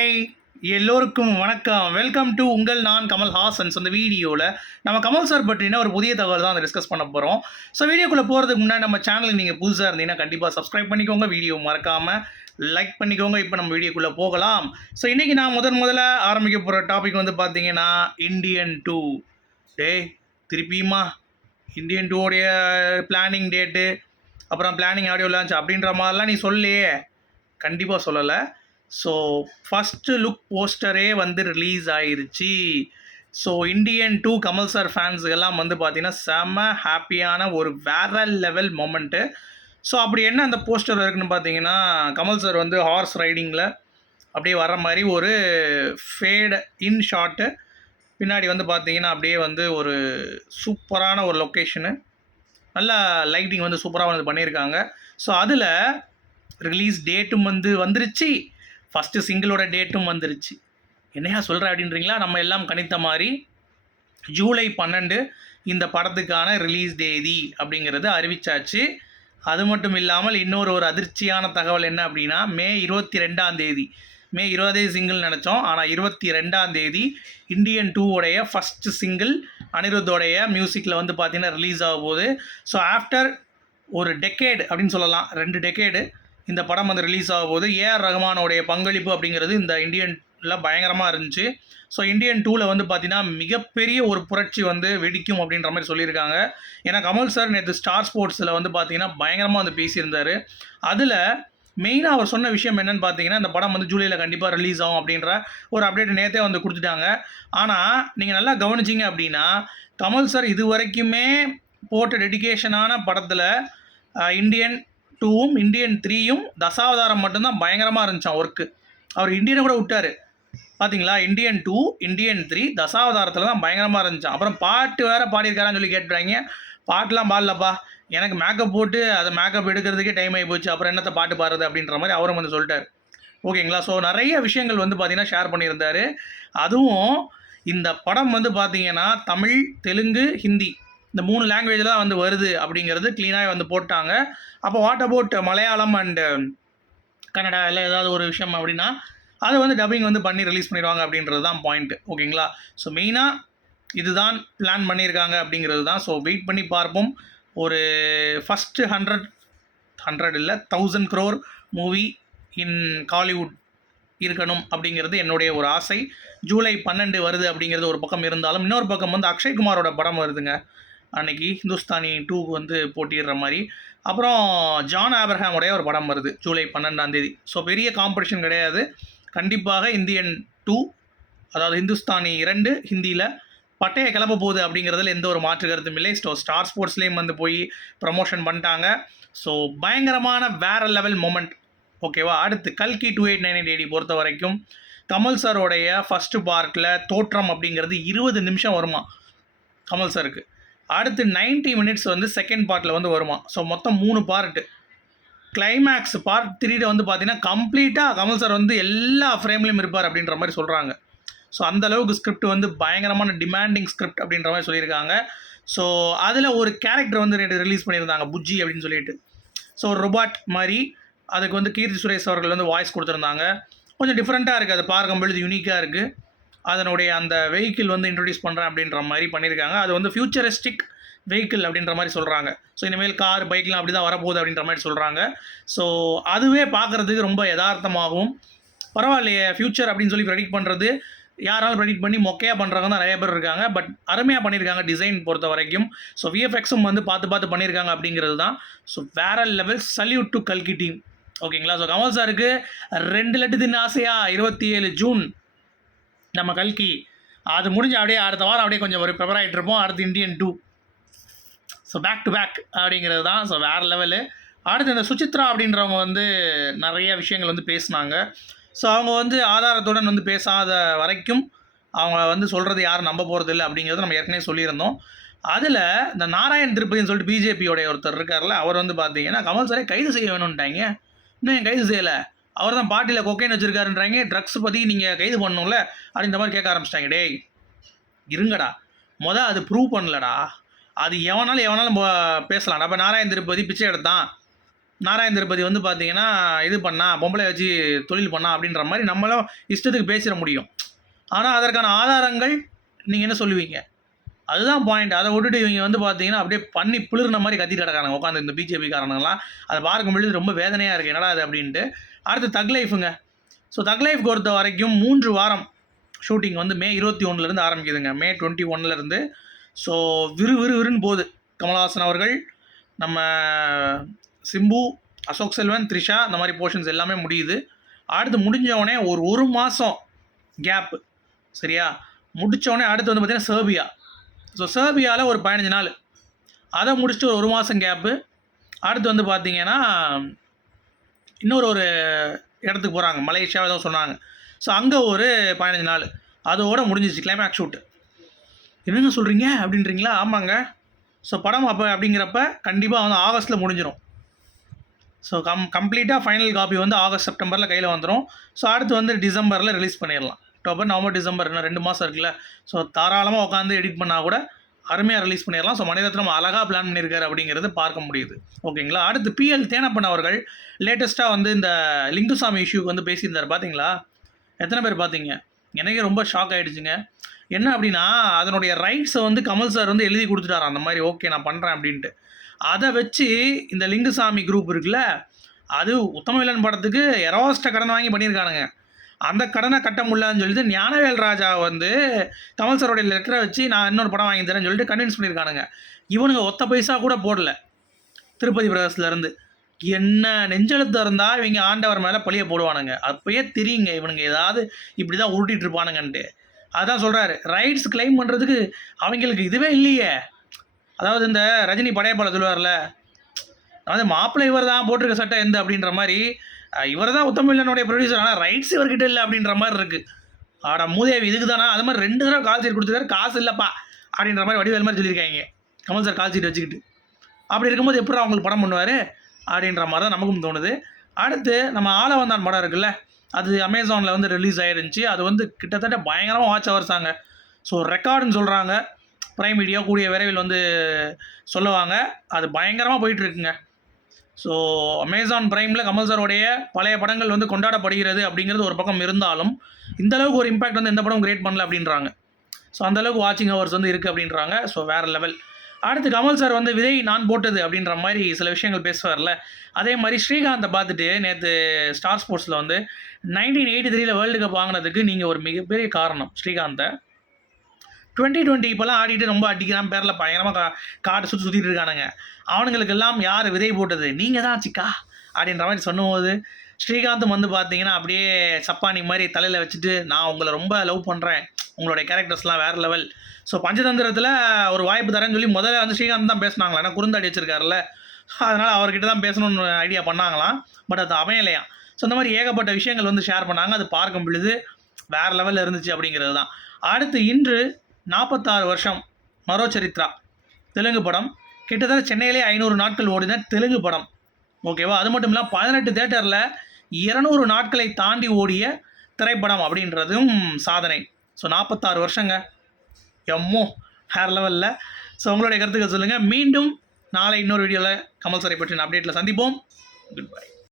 Hi எல்லோருக்கும் வணக்கம். Welcome to உங்கள் நான் கமல் ஹாசன்ஸ் அந்த வீடியோவில் நம்ம கமல் சார் பற்றின ஒரு புதிய தகவல் தான் டிஸ்கஸ் பண்ண போகிறோம் ஸோ வீடியோக்குள்ளே போகிறதுக்கு முன்னாடி நம்ம சேனலுக்கு நீங்கள் புதுசாக இருந்தீங்கன்னா கண்டிப்பாக சப்ஸ்கிரைப் பண்ணிக்கோங்க. வீடியோ மறக்காமல் லைக் பண்ணிக்கோங்க. இப்போ நம்ம வீடியோக்குள்ளே போகலாம். ஸோ இன்றைக்கி நான் முதன் முதல்ல ஆரம்பிக்க போகிற டாபிக் வந்து பார்த்தீங்கன்னா இந்தியன் டூ டேய் திருப்பியுமா? இந்தியன் டூவோடைய பிளானிங் டேட்டு அப்புறம் பிளானிங் ஆடியோ லான்ச் அப்படின்ற மாதிரிலாம் நீ சொல்லியே. கண்டிப்பாக சொல்லலை. ஸோ ஃபஸ்ட்டு லுக் போஸ்டரே வந்து ரிலீஸ் ஆயிருச்சு. So Indian two Kamal sir ஃபேன்ஸுக்கெல்லாம் வந்து பார்த்தீங்கன்னா செம ஹாப்பியான ஒரு வேற லெவல் மொமெண்ட்டு ஸோ அப்படி என்ன அந்த போஸ்டர் இருக்குன்னு பார்த்தீங்கன்னா கமல் சார் வந்து ஹார்ஸ் ரைடிங்கில் அப்படியே வர மாதிரி ஒரு ஃபேடு இன் ஷாட்டு பின்னாடி வந்து பார்த்தீங்கன்னா அப்படியே வந்து ஒரு சூப்பரான ஒரு லொக்கேஷனு நல்லா லைட்டிங் வந்து சூப்பராக வந்து பண்ணியிருக்காங்க. ஸோ அதில் ரிலீஸ் டேட்டும் வந்து வந்துருச்சு. ஃபஸ்ட்டு சிங்கிளோட டேட்டும் வந்துருச்சு. என்னையா சொல்கிற அப்படின்றீங்களா? நம்ம எல்லாம் கணித்த மாதிரி ஜூலை பன்னெண்டு இந்த படத்துக்கான ரிலீஸ் தேதி அப்படிங்கிறது அறிவிச்சாச்சு. அது மட்டும் இல்லாமல் இன்னொரு ஒரு அதிர்ச்சியான தகவல் என்ன அப்படின்னா மே இருபத்தி ரெண்டாம் தேதி மே இருபதே சிங்கிள் நினச்சோம். ஆனால் இருபத்தி ரெண்டாம் தேதி இந்தியன் டூவோடைய ஃபஸ்ட்டு சிங்கிள் அனிருத்தோடைய மியூசிக்கில் வந்து பார்த்திங்கன்னா ரிலீஸ் ஆக போகுது. ஸோ ஆஃப்டர் ஒரு டெக்கேடு அப்படின்னு சொல்லலாம். ரெண்டு டெக்கேடு இந்த படம் வந்து ரிலீஸ் ஆக ஏஆர் ரஹ்மானோடைய பங்களிப்பு அப்படிங்கிறது இந்த இந்தியன்ல பயங்கரமாக இருந்துச்சு. ஸோ இந்தியன் டூவில் வந்து பார்த்தீங்கன்னா மிகப்பெரிய ஒரு புரட்சி வந்து வெடிக்கும் அப்படின்ற மாதிரி சொல்லியிருக்காங்க. ஏன்னா கமல் சார் நேற்று ஸ்டார் ஸ்போர்ட்ஸில் வந்து பார்த்தீங்கன்னா பயங்கரமாக வந்து பேசியிருந்தார். அதில் மெயினாக அவர் சொன்ன விஷயம் என்னென்னு பார்த்தீங்கன்னா இந்த படம் வந்து ஜூலையில் கண்டிப்பாக ரிலீஸ் ஆகும் அப்படின்ற ஒரு அப்டேட் நேற்றே வந்து கொடுத்துட்டாங்க. ஆனால் நீங்கள் நல்லா கவனிச்சிங்க அப்படின்னா கமல் சார் இது வரைக்குமே போட்ட டெடிகேஷனான படத்தில் இந்தியன் டூவும் இந்தியன் த்ரீயும் தசாவதாரம் மட்டும்தான் பயங்கரமாக இருந்துச்சான் ஒர்க்கு அவர் இந்தியனை கூட விட்டார். பார்த்தீங்களா இந்தியன் டூ இந்தியன் த்ரீ தசாவதாரத்தில் தான் பயங்கரமாக இருந்துச்சான் அப்புறம் பாட்டு வேறு பாடியிருக்காரான்னு சொல்லி கேட்டுறாங்க. பாட்டுலாம் பாடலப்பா. எனக்கு மேக்கப் போட்டு அதை மேக்கப் எடுக்கிறதுக்கே டைம் ஆகி போச்சு அப்புறம் என்னத்தை பாட்டு பாடுறது அப்படின்ற மாதிரி அவரும் வந்து சொல்லிட்டார். ஓகேங்களா? ஸோ நிறைய விஷயங்கள் வந்து பார்த்திங்கன்னா ஷேர் பண்ணியிருந்தார். அதுவும் இந்த படம் வந்து பார்த்தீங்கன்னா தமிழ் தெலுங்கு ஹிந்தி இந்த மூணு லாங்குவேஜில் தான் வந்து வருது அப்படிங்கிறது க்ளீனாக வந்து போட்டாங்க. அப்போ what about Malayalam and um, Kannada இல்லை ஏதாவது ஒரு விஷயம் அப்படின்னா அதை வந்து டப்பிங் வந்து பண்ணி ரிலீஸ் பண்ணிடுவாங்க அப்படின்றது தான் பாயிண்ட் ஓகேங்களா ஸோ மெயினாக இதுதான் பிளான் பண்ணியிருக்காங்க அப்படிங்கிறது தான். ஸோ வெயிட் பண்ணி பார்ப்போம். ஒரு ஃபஸ்ட்டு ஹண்ட்ரட் ஹண்ட்ரட் இல்லை thousand crore movie in Kollywood இருக்கணும் அப்படிங்கிறது என்னுடைய ஒரு ஆசை. ஜூலை பன்னெண்டு வருது அப்படிங்கிறது ஒரு பக்கம் இருந்தாலும் இன்னொரு பக்கம் வந்து அக்ஷய்குமாரோட படம் வருதுங்க. அன்னைக்கு ஹிந்துஸ்தானி டூக்கு வந்து போட்டிடுற மாதிரி. அப்புறம் ஜான் ஆப்ரஹாமுடைய ஒரு படம் வருது ஜூலை பன்னெண்டாம் தேதி. ஸோ பெரிய காம்படிஷன் கிடையாது. கண்டிப்பாக இந்தியன் டூ அதாவது ஹிந்துஸ்தானி இரண்டு ஹிந்தியில் பட்டையை கிளம்ப போகுது அப்படிங்கிறதுல எந்த ஒரு மாற்று கருத்தும் இல்லை. ஸோ ஸ்டார் ஸ்போர்ட்ஸ்லேயும் வந்து போய் ப்ரமோஷன் பண்ணிட்டாங்க. ஸோ பயங்கரமான வேற லெவல் மொமெண்ட் ஓகேவா அடுத்து கல்கி two eight nine eight eighty பொறுத்த வரைக்கும் கமல் சாரோடைய ஃபஸ்ட்டு பார்ட்டில் தோற்றம் அப்படிங்கிறது இருபது நிமிஷம் வருமா? கமல் சாருக்கு. அடுத்து 90 மினிட்ஸ் வந்து செகண்ட் பார்ட்டில் வந்து வருமா? ஸோ மொத்தம் மூணு பார்ட்டு கிளைமேக்ஸ் பார்ட் த்ரீயில் வந்து பார்த்தீங்கன்னா கம்ப்ளீட்டாக கமல் சார் வந்து எல்லா ஃப்ரேம்லேயும் இருப்பார் அப்படின்ற மாதிரி சொல்கிறாங்க ஸோ அந்த அளவுக்கு ஸ்கிரிப்ட் வந்து பயங்கரமான டிமாண்டிங் ஸ்கிரிப்ட் அப்படின்ற மாதிரி சொல்லியிருக்காங்க. ஸோ அதில் ஒரு கேரக்டர் வந்து ரெண்டு ரிலீஸ் பண்ணியிருந்தாங்க புஜ்ஜி அப்படின்னு சொல்லிட்டு. ஸோ ஒரு ரொபாட் மாதிரி அதுக்கு வந்து கீர்த்தி சுரேஷ் அவர்கள் வந்து வாய்ஸ் கொடுத்துருந்தாங்க. கொஞ்சம் டிஃப்ரெண்ட்டாக இருக்குது அது பார்க்கும் பொழுது யூனிக்காக இருக்குது அதனுடைய அந்த வெஹிக்கிள் வந்து இன்ட்ரடியூஸ் பண்ணுறேன் அப்படின்ற மாதிரி பண்ணியிருக்காங்க. அது வந்து ஃபியூச்சரிஸ்டிக் வெஹிக்கிள் அப்படின்ற மாதிரி சொல்கிறாங்க ஸோ இனிமேல் கார் பைக்லாம் அப்படி தான் வரப்போகுது அப்படின்ற மாதிரி சொல்கிறாங்க ஸோ அதுவே பார்க்குறதுக்கு ரொம்ப யதார்த்தமாகவும் பரவாயில்லையே ஃப்யூச்சர் அப்படின்னு சொல்லி ப்ரெடிக்ட் பண்ணுறது யாராலும் ப்ரெடிக்ட் பண்ணி மொக்கையாக பண்ணுறவங்க தான் நிறைய பேர் இருக்காங்க. பட் அருமையாக பண்ணியிருக்காங்க டிசைன் பொறுத்த வரைக்கும். ஸோ விஎஃப்எக்ஸும் வந்து பார்த்து பார்த்து பண்ணியிருக்காங்க அப்படிங்கிறது தான். ஸோ வேற லெவல் சல்யூட் டு கல்கி டீம் ஓகேங்களா ஸோ கமல் சாருக்கு ரெண்டு லட்டு தின்னு ஆசையா? இருபத்தி ஏழு ஜூன். நம்ம கல்கி. அது முடிஞ்சு அப்படியே அடுத்த வாரம் அப்படியே கொஞ்சம் ஒரு ப்ரிப்பேர் ஆகிட்டு இருப்போம். அடுத்து Indian two so back to back அப்படிங்கிறது தான். ஸோ வேறு லெவலு அடுத்து இந்த சுசித்ரா அப்படின்றவங்க வந்து நிறைய விஷயங்கள் வந்து பேசினாங்க. ஸோ அவங்க வந்து ஆதாரத்துடன் வந்து பேசாத வரைக்கும் அவங்க வந்து சொல்கிறது யாரும் நம்ப போகிறது இல்லை அப்படிங்கிறது நம்ம ஏற்கனவே சொல்லியிருந்தோம். அதில் இந்த நாராயண் திருப்பதின்னு சொல்லிட்டு பிஜேபியோடைய ஒருத்தர் இருக்கார்ல அவர் வந்து பார்த்தீங்கன்னா கமல் சாரே கைது செய்ய வேணும்ட்டாங்க. இன்னும் என் கைது செய்யலை? அவர் தான் பாட்டியில் கொக்கைன் வச்சுருக்காருன்றாங்க. ட்ரக்ஸ் பற்றி நீங்கள் கைது பண்ணணும்ல? அப்படின்ற மாதிரி கேட்க ஆரம்பிச்சிட்டாங்க. டேய் இருங்கடா. மொதல் அது ப்ரூவ் பண்ணலடா. அது எவனாலும் எவனாலும் பேசலாம்டா. அப்போ நாராயண் திருப்பதி பிச்சை எடுத்தான். நாராயண் திருப்பதி வந்து பார்த்தீங்கன்னா இது பண்ணா பொம்பளை வச்சு தொழில் பண்ணா அப்படின்ற மாதிரி நம்மளும் இஷ்டத்துக்கு பேசிட முடியும். ஆனால் அதற்கான ஆதாரங்கள் நீங்கள் என்ன சொல்லுவீங்க? அதுதான் பாயிண்ட் அதை விட்டுட்டு இவங்க வந்து பார்த்தீங்கன்னா அப்படியே பண்ணி பிளிர்ன மாதிரி கத்தி கிடக்காங்க உட்காந்து இந்த பிஜேபி அதை பார்க்கும் பொழுது ரொம்ப வேதனையாக இருக்குது என்னடா அது அப்படின்ட்டு. அடுத்து தக் லைஃபுங்க ஸோ தக் லைஃப் பொறுத்த வரைக்கும் மூன்று வாரம் ஷூட்டிங் வந்து மே இருபத்தி ஒன்றுலேருந்து ஆரம்பிக்குதுங்க. மே டுவெண்ட்டி ஒன்லேருந்து ஸோ விறு விறு விறுன்னு போகுது. கமல்ஹாசன் அவர்கள் நம்ம சிம்பு அசோக் செல்வன் த்ரிஷா இந்த மாதிரி போர்ஷன்ஸ் எல்லாமே முடியுது. அடுத்து முடிஞ்சவொடனே ஒரு ஒரு மாதம் கேப்பு சரியா? முடித்தவொடனே அடுத்து வந்து பார்த்திங்கன்னா சர்பியா ஸோ சேர்பியாவில் ஒரு பதினஞ்சு நாள். அதை முடிச்சுட்டு ஒரு ஒரு மாதம் கேப்பு அடுத்து வந்து பார்த்திங்கன்னா இன்னொரு ஒரு இடத்துக்கு போகிறாங்க மலேசியா ஏதோ சொன்னாங்க. ஸோ அங்கே ஒரு பதினஞ்சு நாள். அதோட முடிஞ்சிச்சு கிளைமேக்ஸ் ஷூட் என்னங்க சொல்கிறீங்க அப்படின்றீங்களா? ஆமாங்க. ஸோ படம் அப்போ அப்படிங்கிறப்ப கண்டிப்பாக வந்து ஆகஸ்ட்டில் முடிஞ்சிடும் ஸோ கம் கம்ப்ளீட்டாக ஃபைனல் காப்பி வந்து ஆகஸ்ட் செப்டம்பரில் கையில் வந்துடும் ஸோ அடுத்து வந்து டிசம்பரில் ரிலீஸ் பண்ணிடலாம் அக்டோபர் நவம்பர் டிசம்பர் இன்னும் ரெண்டு மாதம் இருக்குல்ல. ஸோ தாராளமாக உட்காந்து எடிட் பண்ணால் கூட அருமையாக ரிலீஸ் பண்ணிடலாம். ஸோ மணிரத்னம் அழகாக பிளான் பண்ணியிருக்காரு அப்படிங்கிறது பார்க்க முடியுது. ஓகேங்களா அடுத்து பிஎல் தேனப்பன் அவர்கள் லேட்டஸ்ட்டாக வந்து இந்த லிங்குசாமி இஷ்யூக்கு வந்து பேசியிருந்தார். பார்த்தீங்களா எத்தனை பேர் பார்த்தீங்க எனக்கே ரொம்ப ஷாக் ஆகிடுச்சுங்க என்ன அப்படின்னா அதனுடைய ரைட்ஸை வந்து கமல் சார் வந்து எழுதி கொடுத்துட்டார்? அந்த மாதிரி ஓகே நான் பண்ணுறேன் அப்படின்ட்டு. அதை வச்சு இந்த லிங்குசாமி குரூப் இருக்குல்ல அது உத்தமவில்லன் படத்துக்கு எரோஸ்ட்டை கடன் வாங்கி பண்ணியிருக்கானுங்க. அந்த கடனை கட்ட முடியலன்னு சொல்லிட்டு ஞானவேல் ராஜா வந்து கமல் சாரோடைய லெட்டரை வச்சு நான் இன்னொரு படம் வாங்கி தரேன்னு சொல்லிட்டு கன்வின்ஸ் பண்ணியிருக்கானுங்க. இவனுங்க ஒத்த பைசா கூட போடல. திருப்பதி பிரதேசத்துலேருந்து என்ன நெஞ்செழுத்து இருந்தால் இவங்க ஆண்டவர் மேலே பழிய போடுவானுங்க. அப்பயே தெரியுங்க இவனுங்க ஏதாவது இப்படி தான் உருட்டிகிட்டு இருப்பானுங்கன்ட்டு. அதான் சொல்கிறாரு ரைட்ஸ் கிளைம் பண்ணுறதுக்கு அவங்களுக்கு இதுவே இல்லையே. அதாவது இந்த ரஜினி படையப்பாளர் சொல்லுவார்ல அதாவது மாப்பிள்ளை இவர் தான் போட்டிருக்க சட்டை எந்த அப்படின்ற மாதிரி இவர் தான் உத்தமில்லனுடைய ப்ரொடியூசர் ஆனால் ரைட்ஸ் இவர்கிட்ட இல்லை அப்படின்ற மாதிரி இருக்குது ஆட மூதேவி இதுக்கு தானா அது மாதிரி ரெண்டு தடவை கால் சீட் கொடுத்துருக்காரு. காசு இல்லைப்பா அப்படின்ற மாதிரி வடிவேல் மாதிரி சொல்லியிருக்காங்க. கமல் சார் கால் சீட் வச்சுக்கிட்டு. அப்படி இருக்கும்போது எப்படி அவங்களுக்கு படம் பண்ணுவார்? அப்படின்ற மாதிரி தான் நமக்கும் தோணுது. அடுத்து நம்ம ஆளவந்தான் படம் இருக்குல்ல? அது அமேசானில் வந்து ரிலீஸ் ஆகிருந்துச்சி அது வந்து கிட்டத்தட்ட பயங்கரமாக வாட்ச் அவர்ஸாங்க ஸோ ரெக்கார்டுன்னு சொல்கிறாங்க ப்ரைம் மீடியா கூடிய விரைவில் வந்து சொல்லுவாங்க. அது பயங்கரமாக போயிட்டுருக்குங்க ஸோ அமேசான் ப்ரைமில் கமல் சாரோடைய பழைய படங்கள் வந்து கொண்டாடப்படுகிறது அப்படிங்கிறது ஒரு பக்கம் இருந்தாலும் இந்த அளவுக்கு ஒரு இம்பாக்ட் வந்து எந்த படம் கிரியேட் பண்ணல அப்படின்றாங்க. ஸோ அந்தளவுக்கு வாட்சிங் ஹவர்ஸ் வந்து இருக்குது அப்படின்றாங்க. ஸோ வேறு லெவல் அடுத்து கமல் சார் வந்து விதை நான் போட்டது அப்படின்ற மாதிரி சில விஷயங்கள் பேசுவார்ல. அதே மாதிரி ஸ்ரீகாந்தை பார்த்துட்டு நேற்று ஸ்டார் ஸ்போர்ட்ஸில் வந்து நைன்டீன் எயிட்டி த்ரீல வேர்ல்டு கப் வாங்கினதுக்கு நீங்கள் ஒரு மிகப்பெரிய காரணம் ஸ்ரீகாந்தை. டுவெண்ட்டி டுவெண்ட்டி இப்போலாம் ஆடிட்டு ரொம்ப அடிக்கிறான் பேரில் பயங்கரமாக கா காட்டு சுற்றி சுற்றிட்டு இருக்கானுங்க. அவனுங்களுக்கெல்லாம் யார் விதை போட்டது? நீங்கள் தான் சிக்கா அப்படின்ற மாதிரி சொன்னபோது ஸ்ரீகாந்தும் வந்து பார்த்தீங்கன்னா அப்படியே சப்பானி மாதிரி தலையில் வச்சுட்டு நான் உங்களை ரொம்ப லவ் பண்ணுறேன் உங்களுடைய கேரக்டர்ஸ்லாம் வேறு லெவல் ஸோ பஞ்சதந்திரத்தில் ஒரு வாய்ப்பு தரேன்னு சொல்லி முதல்ல வந்து ஸ்ரீகாந்த் தான் பேசினாங்களா ஏன்னா குறுந்தாடி வச்சிருக்காருல்ல. அதனால் அவர்கிட்ட தான் பேசணும்னு ஐடியா பண்ணாங்களாம். பட் அது அமையலையா ஸோ இந்த மாதிரி ஏகப்பட்ட விஷயங்கள் வந்து ஷேர் பண்ணாங்க. அது பார்க்கும் பொழுது வேறு லெவலில் இருந்துச்சு அப்படிங்கிறது தான். அடுத்து இன்று நாற்பத்தாறு வருஷம். மரோ சரித்ரா. தெலுங்கு படம். கிட்டத்தட்ட சென்னையிலே ஐநூறு நாட்கள் ஓடின தெலுங்கு படம். ஓகேவா அது மட்டும் இல்லாமல் பதினெட்டு தேட்டரில் இருநூறு நாட்களை தாண்டி ஓடிய திரைப்படம் அப்படின்றதும் சாதனை. ஸோ நாற்பத்தாறு வருஷங்க. எம்மோ ஹேர் லெவலில் ஸோ உங்களுடைய கருத்துக்கள் சொல்லுங்கள் மீண்டும் நாளை இன்னொரு வீடியோவில் கமல் சாரை பற்றின அப்டேட்டில் சந்திப்போம். Good bye